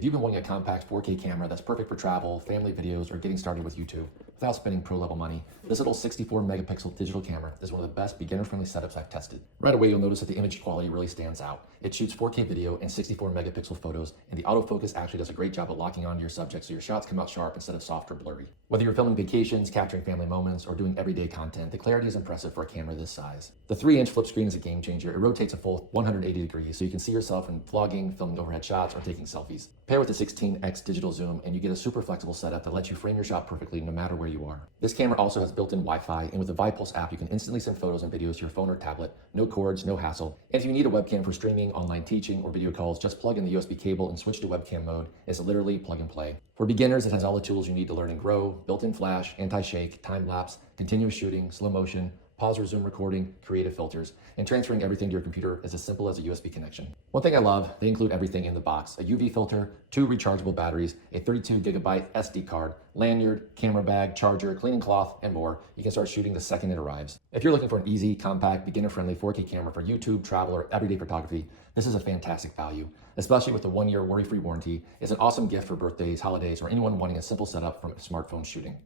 If you've been wanting a compact 4K camera that's perfect for travel, family videos, or getting started with YouTube without spending pro-level money, this little 64 megapixel digital camera is one of the best beginner-friendly setups I've tested. Right away, you'll notice that the image quality really stands out. It shoots 4K video and 64 megapixel photos, and the autofocus actually does a great job at locking onto your subject so your shots come out sharp instead of soft or blurry. Whether you're filming vacations, capturing family moments, or doing everyday content, the clarity is impressive for a camera this size. The 3-inch flip screen is a game changer. It rotates a full 180 degrees so you can see yourself in vlogging, filming overhead shots, or taking selfies. Pair with the 16x digital zoom and you get a super flexible setup that lets you frame your shot perfectly no matter where you are. This camera also has built-in Wi-Fi, and with the ViPulse app you can instantly send photos and videos to your phone or tablet. No cords, no hassle. And if you need a webcam for streaming, online teaching, or video calls, just plug in the USB cable and switch to webcam mode. It's literally plug and play. For beginners, it has all the tools you need to learn and grow: built-in flash, anti-shake, time-lapse, continuous shooting, slow motion, pause or zoom recording, creative filters, and transferring everything to your computer is as simple as a USB connection. One thing I love, they include everything in the box: a UV filter, 2 rechargeable batteries, a 32 gigabyte SD card, lanyard, camera bag, charger, cleaning cloth, and more. You can start shooting the second it arrives. If you're looking for an easy, compact, beginner-friendly 4K camera for YouTube, travel, or everyday photography, this is a fantastic value. Especially with the 1-year worry-free warranty, it's an awesome gift for birthdays, holidays, or anyone wanting a simple setup from smartphone shooting.